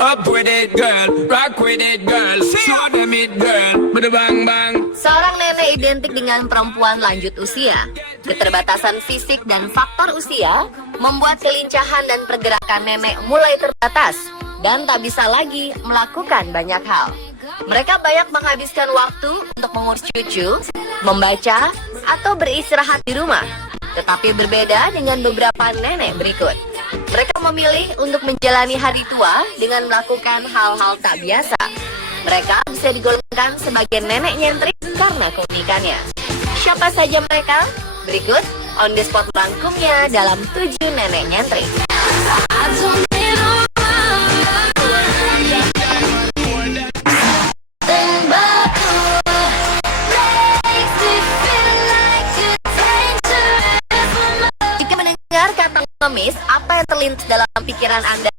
Up with it, girl. Rock with it, girl. Show them it, girl. Bada bang bang. Seorang nenek identik dengan perempuan lanjut usia. Keterbatasan fisik dan faktor usia membuat kelincahan dan pergerakan nenek mulai terbatas dan tak bisa lagi melakukan banyak hal. Mereka banyak menghabiskan waktu untuk mengurus cucu, membaca, atau beristirahat di rumah. Tetapi berbeda dengan beberapa nenek berikut. Mereka memilih untuk menjalani hari tua dengan melakukan hal-hal tak biasa. Mereka bisa digolongkan sebagai nenek nyentrik karena keunikannya. Siapa saja mereka? Berikut on the spot rangkumnya dalam 7 nenek nyentrik. Jika mendengar kata pengemis, apa yang terlintas dalam pikiran Anda?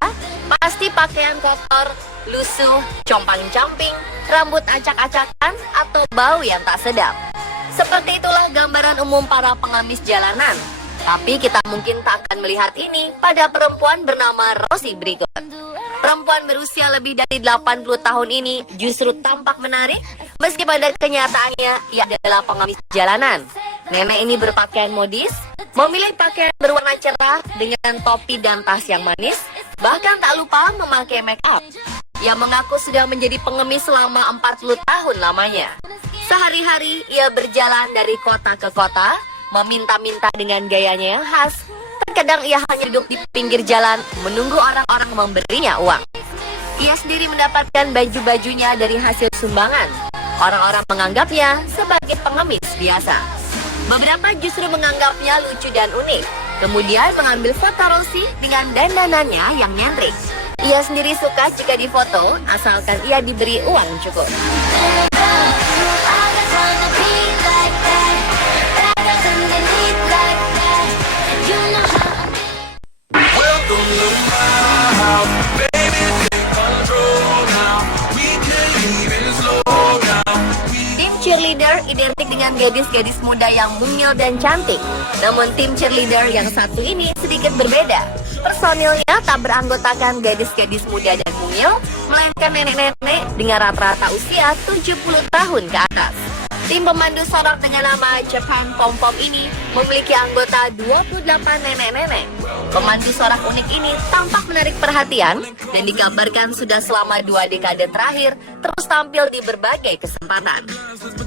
Pasti pakaian kotor, lusuh, compang-camping, rambut acak-acakan, atau bau yang tak sedap. Seperti itulah gambaran umum para pengemis jalanan. Tapi kita mungkin tak akan melihat ini pada perempuan bernama Rosi berikut. Perempuan berusia lebih dari 80 tahun ini justru tampak menarik, meski pada kenyataannya ia adalah pengemis jalanan. Nenek ini berpakaian modis, memilih pakaian berwarna cerah dengan topi dan tas yang manis, bahkan tak lupa memakai make up. Ia mengaku sudah menjadi pengemis selama 40 tahun lamanya. Sehari-hari ia berjalan dari kota ke kota, meminta-minta dengan gayanya yang khas. Terkadang ia hanya duduk di pinggir jalan, menunggu orang-orang memberinya uang. Ia sendiri mendapatkan baju-bajunya dari hasil sumbangan. Orang-orang menganggapnya sebagai pengemis biasa. Beberapa justru menganggapnya lucu dan unik. Kemudian mengambil foto Rosi dengan dandanannya yang nyentrik. Ia sendiri suka jika difoto, asalkan ia diberi uang cukup. Cheerleader identik dengan gadis-gadis muda yang mungil dan cantik. Namun tim cheerleader yang satu ini sedikit berbeda. Personilnya tak beranggotakan gadis-gadis muda dan mungil, melainkan nenek-nenek dengan rata-rata usia 70 tahun ke atas. Tim pemandu sorak dengan nama Japan Pom Pom ini memiliki anggota 28 nenek-nenek. Pemandu sorak unik ini tampak menarik perhatian dan dikabarkan sudah selama 2 dekade terakhir terus tampil di berbagai kesempatan.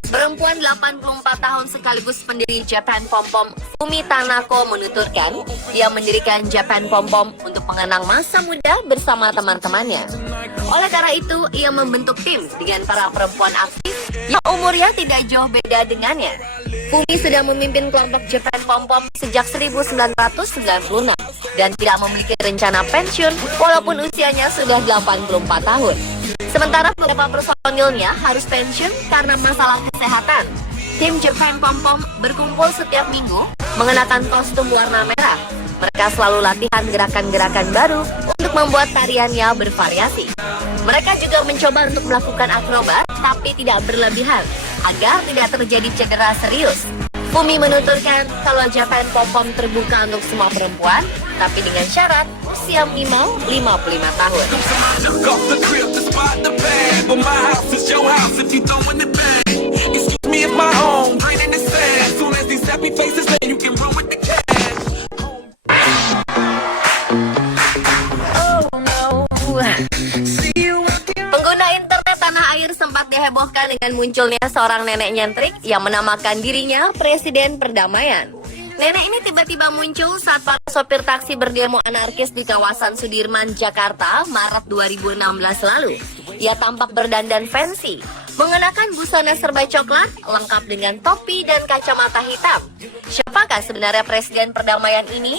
Perempuan 84 tahun sekaligus pendiri Japan Pom Pom, Fumi Tanako menuturkan, ia mendirikan Japan Pom Pom untuk mengenang masa muda bersama teman-temannya. Oleh karena itu, ia membentuk tim dengan para perempuan aktif yang umurnya tidak jauh beda dengannya. Fumi sudah memimpin kelompok Japan Pom Pom sejak 1996 dan tidak memiliki rencana pensiun walaupun usianya sudah 84 tahun. Sementara beberapa personilnya harus pensiun karena masalah kesehatan. Tim Japan Pom Pom berkumpul setiap minggu mengenakan kostum warna merah. Mereka selalu latihan gerakan-gerakan baru untuk membuat tariannya bervariasi. Mereka juga mencoba untuk melakukan akrobat tapi tidak berlebihan agar tidak terjadi cedera serius. Fumi menuturkan kalau Japan Pom Pom terbuka untuk semua perempuan, tapi dengan syarat usia minimal 55 tahun. Pengguna internet tanah air sempat dihebohkan dengan munculnya seorang nenek nyentrik yang menamakan dirinya Presiden Perdamaian. Nenek ini tiba-tiba muncul saat para sopir taksi berdemo anarkis di kawasan Sudirman, Jakarta, Maret 2016 lalu. Ia tampak berdandan fancy, mengenakan busana serba coklat, lengkap dengan topi dan kacamata hitam. Siapakah sebenarnya Presiden Perdamaian ini?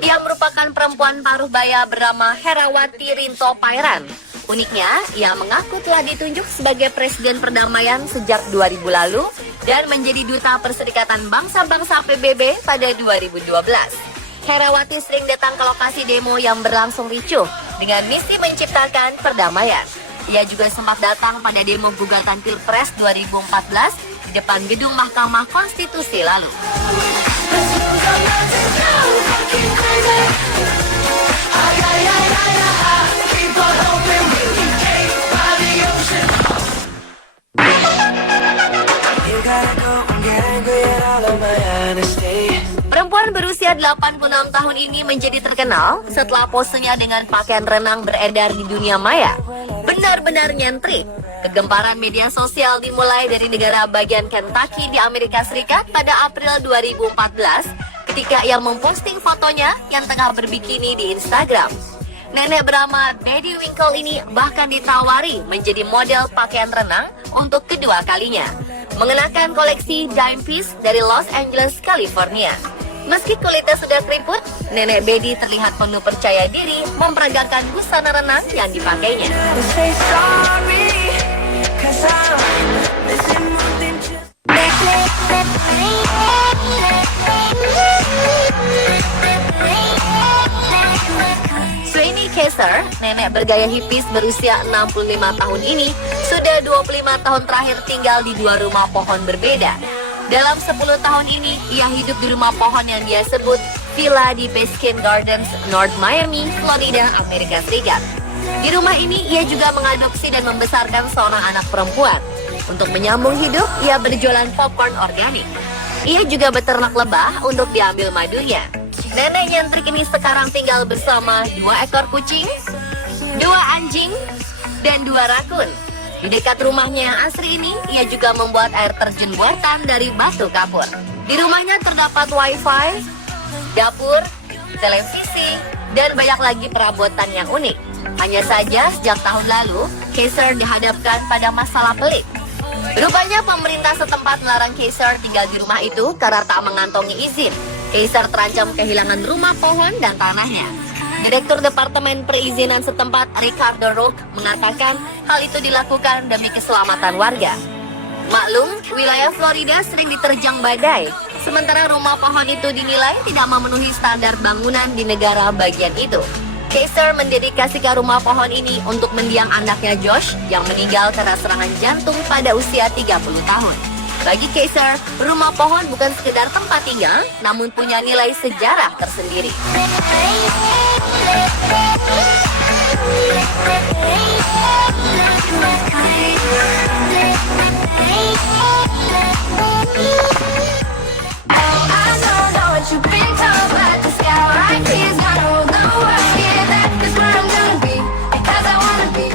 Ia merupakan perempuan paruh baya bernama Herawati Rinto Pairan. Uniknya, ia mengaku telah ditunjuk sebagai Presiden Perdamaian sejak 2000 lalu dan menjadi Duta Perserikatan Bangsa-Bangsa PBB pada 2012. Herawati sering datang ke lokasi demo yang berlangsung ricuh dengan misi menciptakan perdamaian. Ia juga sempat datang pada demo gugatan Pilpres 2014 di depan gedung Mahkamah Konstitusi lalu. People open berusia 86 tahun ini menjadi terkenal setelah posenya dengan pakaian renang beredar di dunia maya. Benar-benar nyentrik. Kegemparan media sosial dimulai dari negara bagian Kentucky di Amerika Serikat pada April 2014 ketika ia memposting fotonya yang tengah berbikini di Instagram. Nenek bernama Betty Winkle ini bahkan ditawari menjadi model pakaian renang untuk kedua kalinya, mengenakan koleksi Dime Piece dari Los Angeles, California. Meski kulitnya sudah keriput, Nenek Betty terlihat penuh percaya diri memperagakan busana renang yang dipakainya. Sweeney Kaiser, nenek bergaya hipis berusia 65 tahun ini, sudah 25 tahun terakhir tinggal di dua rumah pohon berbeda. Dalam 10 tahun ini, ia hidup di rumah pohon yang dia sebut Villa di Baskin Gardens, North Miami, Florida, Amerika Serikat. Di rumah ini, ia juga mengadopsi dan membesarkan seorang anak perempuan. Untuk menyambung hidup, ia berjualan popcorn organik. Ia juga beternak lebah untuk diambil madunya. Nenek nyentrik ini sekarang tinggal bersama 2 ekor kucing, 2 anjing, dan 2 rakun. Di dekat rumahnya yang asri ini, ia juga membuat air terjun buatan dari batu kapur. Di rumahnya terdapat wifi, dapur, televisi, dan banyak lagi perabotan yang unik. Hanya saja sejak tahun lalu, Kaiser dihadapkan pada masalah pelik. Rupanya pemerintah setempat melarang Kaiser tinggal di rumah itu karena tak mengantongi izin. Kaiser terancam kehilangan rumah pohon dan tanahnya. Direktur Departemen Perizinan setempat, Ricardo Roque, mengatakan hal itu dilakukan demi keselamatan warga. Maklum, wilayah Florida sering diterjang badai, sementara rumah pohon itu dinilai tidak memenuhi standar bangunan di negara bagian itu. Kaiser mendedikasikan rumah pohon ini untuk mendiang anaknya Josh yang meninggal karena serangan jantung pada usia 30 tahun. Bagi Kaiser, rumah pohon bukan sekedar tempat tinggal, namun punya nilai sejarah tersendiri.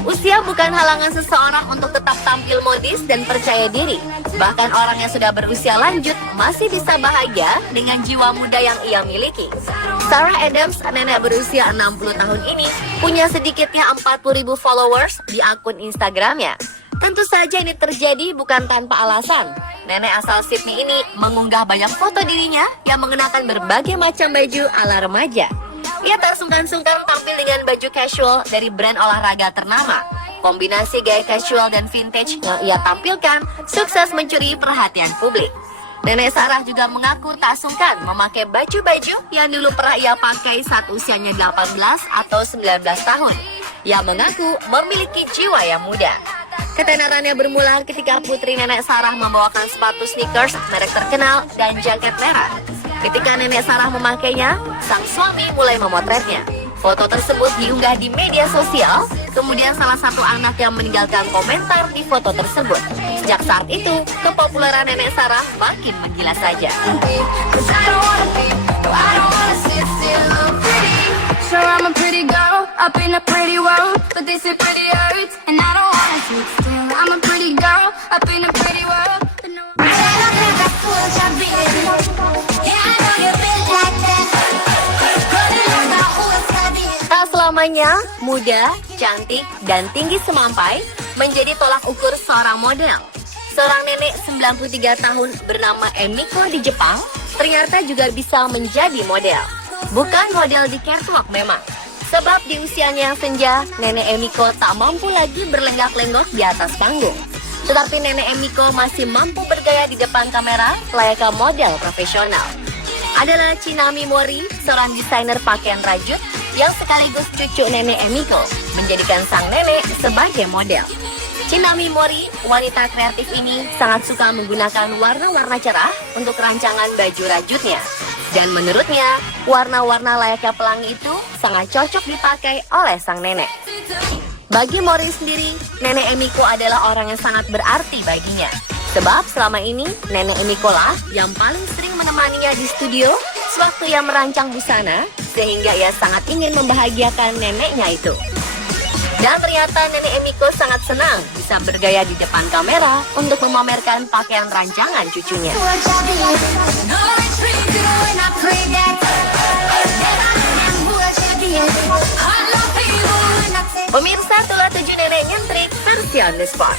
Usia bukan halangan seseorang untuk tetap tampil modis dan percaya diri. Bahkan orang yang sudah berusia lanjut masih bisa bahagia dengan jiwa muda yang ia miliki. Sarah Adams, nenek berusia 60 tahun ini, punya sedikitnya 40.000 followers di akun Instagramnya. Tentu saja ini terjadi bukan tanpa alasan. Nenek asal Sydney ini mengunggah banyak foto dirinya yang mengenakan berbagai macam baju ala remaja. Ia tak sungkan-sungkan tampil dengan baju casual dari brand olahraga ternama. Kombinasi gaya casual dan vintage yang ia tampilkan sukses mencuri perhatian publik. Nenek Sarah juga mengaku tak sungkan memakai baju-baju yang dulu pernah ia pakai saat usianya 18 atau 19 tahun. Ia mengaku memiliki jiwa yang muda. Ketenarannya bermula ketika putri nenek Sarah membawakan sepatu sneakers merek terkenal dan jaket merah. Ketika nenek Sarah memakainya, sang suami mulai memotretnya. Foto tersebut diunggah di media sosial, kemudian salah satu anak yang meninggalkan komentar di foto tersebut. Sejak saat itu, kepopuleran nenek Sarah makin menggila saja. Sure, I'm a pretty girl up in a pretty world, but they say pretty hurts, and I don't wanna sit still. I'm a pretty girl up in a pretty world, but no. Tak selamanya muda, cantik, dan tinggi semampai menjadi tolak ukur seorang model. Seorang nenek 93 tahun bernama Emiko di Jepang ternyata juga bisa menjadi model. Bukan model di catwalk memang, sebab di usianya yang senja, nenek Emiko tak mampu lagi berlenggak-lenggok di atas panggung. Tetapi nenek Emiko masih mampu bergaya di depan kamera layaknya model profesional. Adalah Chinami Mori, seorang desainer pakaian rajut yang sekaligus cucu nenek Emiko, menjadikan sang nenek sebagai model. Chinami Mori, wanita kreatif ini sangat suka menggunakan warna-warna cerah untuk rancangan baju rajutnya. Dan menurutnya, warna-warna layaknya pelangi itu sangat cocok dipakai oleh sang nenek. Bagi Mori sendiri, nenek Emiko adalah orang yang sangat berarti baginya. Sebab selama ini, nenek Emiko lah yang paling sering menemaninya di studio sewaktu ia merancang busana, sehingga ia sangat ingin membahagiakan neneknya itu. Dan ternyata nenek Emiko sangat senang bisa bergaya di depan kamera untuk memamerkan pakaian rancangan cucunya. Pemirsa, itulah 7 nenek nyentrik versi on the spot.